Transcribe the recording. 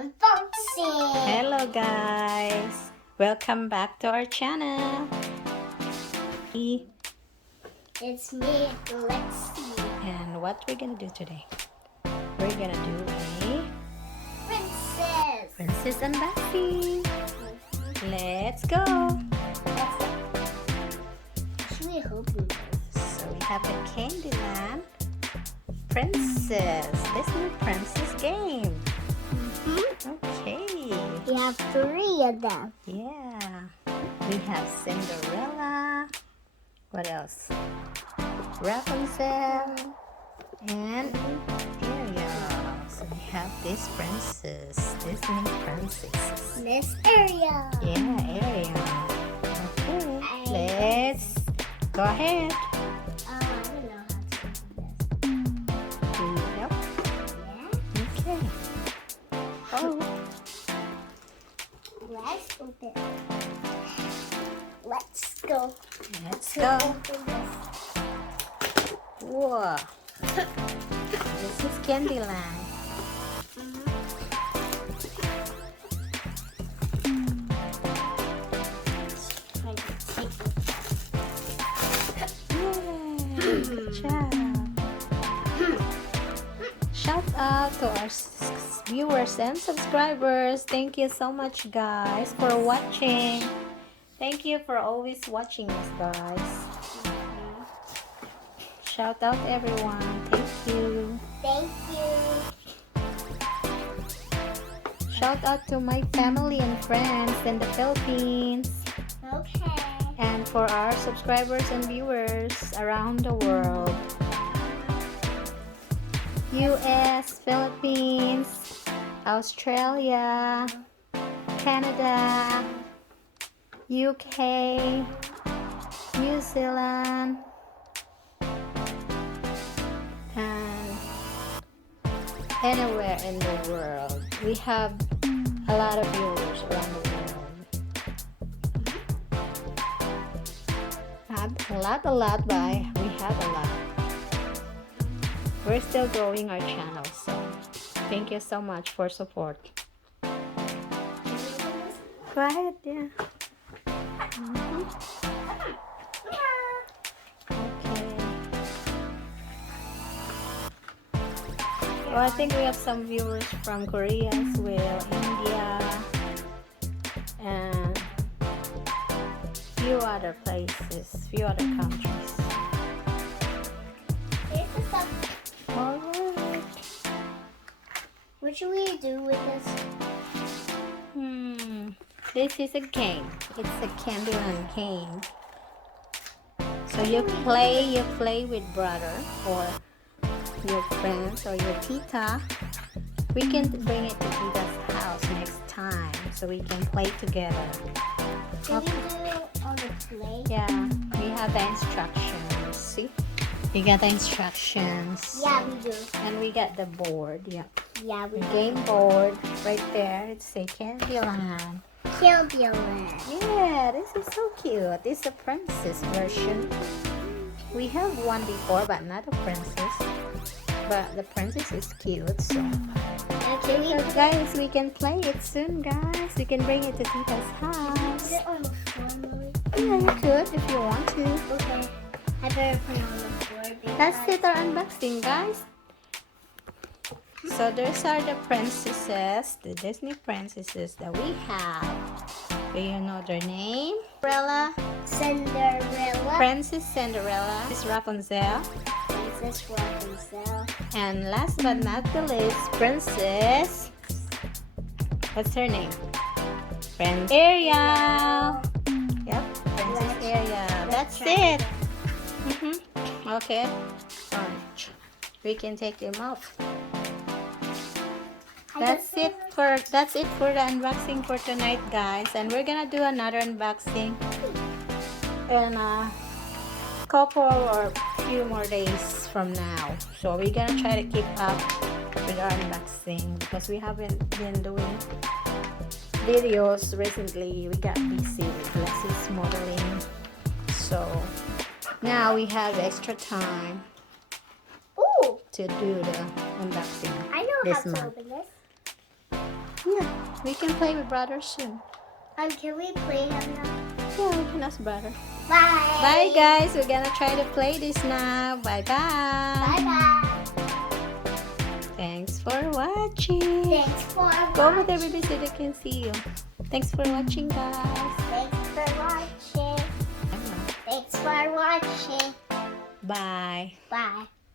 Unboxing. Hello guys, welcome back to our channel. It's me, Lexi. And what we're gonna do today? We're gonna do a princess unboxing. Let's go. Actually, hoping this. So we have the Candyland Princess Disney Princess game. Okay. We have 3 of them. Yeah. We have Cinderella. What else? Rapunzel and Ariel. So we have this princess, Disney princess. Miss Ariel. Yeah, Ariel. Okay. Let's go ahead. I don't know how to do this. Do you help? Yeah. Okay. Oh. Let's open. Let's go. Let's To go. open this. Whoa. This is Candyland. Try to take Yay. Good job. Shout out to our viewers and subscribers. Thank you so much, guys, for watching. Thank you for always watching us, guys. Shout out everyone. Thank you. Thank you. Shout out to my family and friends in the Philippines. Okay. And for our subscribers and viewers around the world. US, Philippines, Australia, Canada, UK, New Zealand, and anywhere in the world. We have a lot of viewers around the world. Not a lot, but we have a lot. We're still growing our channel, so thank you so much for support. Go ahead, yeah. Okay. Well, I think we have some viewers from Korea as well, India, and few other places, few other countries. This is some. Alright. What should we do with this? This is a game. It's a Candyland game. So you play with brother or your friends or your tita. We can bring it to Tita's house next time so we can play together. Can we do it on the plate? Yeah, we have the instructions. See? We got the instructions. Yeah, we do. And we got the board. Yeah. Yeah, we The do. game board right there. It's a Candyland. Candyland. Yeah, this is so cute. This is a princess version. We have one before, but not a princess. But the princess is cute, so. And can we put Guys, we can play it soon, guys. We can bring it to Tita's house. it on the floor, Mommy? Yeah, you could if you want to. Okay. I better put it on the floor because That's it, our unboxing, guys. So those are the princesses, the Disney princesses that we have. Do you know their name? Cinderella, Cinderella. Princess Cinderella, is Rapunzel, Princess Rapunzel. and last but not the least, Princess. What's her name? Princess Ariel. Yep, Princess Ariel. That's it. Okay. We can take them off. That's it for the unboxing for tonight, guys. And we're gonna do another unboxing in a couple or few more days from now. So we're gonna try to keep up with our unboxing because we haven't been doing videos recently. We got busy with Lexi's modeling. So now we have extra time Ooh, to do the unboxing I know this how to month. open this. Yeah, We can play with brother soon. Can we play him now? Yeah, we can ask brother. Bye. Bye guys, we're gonna try to play this now. Bye bye. Bye bye. Thanks for watching. Thanks for Go over there, watching. baby, so they can see you. Thanks for watching, guys. Thanks for watching. Thanks for watching. Bye. Bye.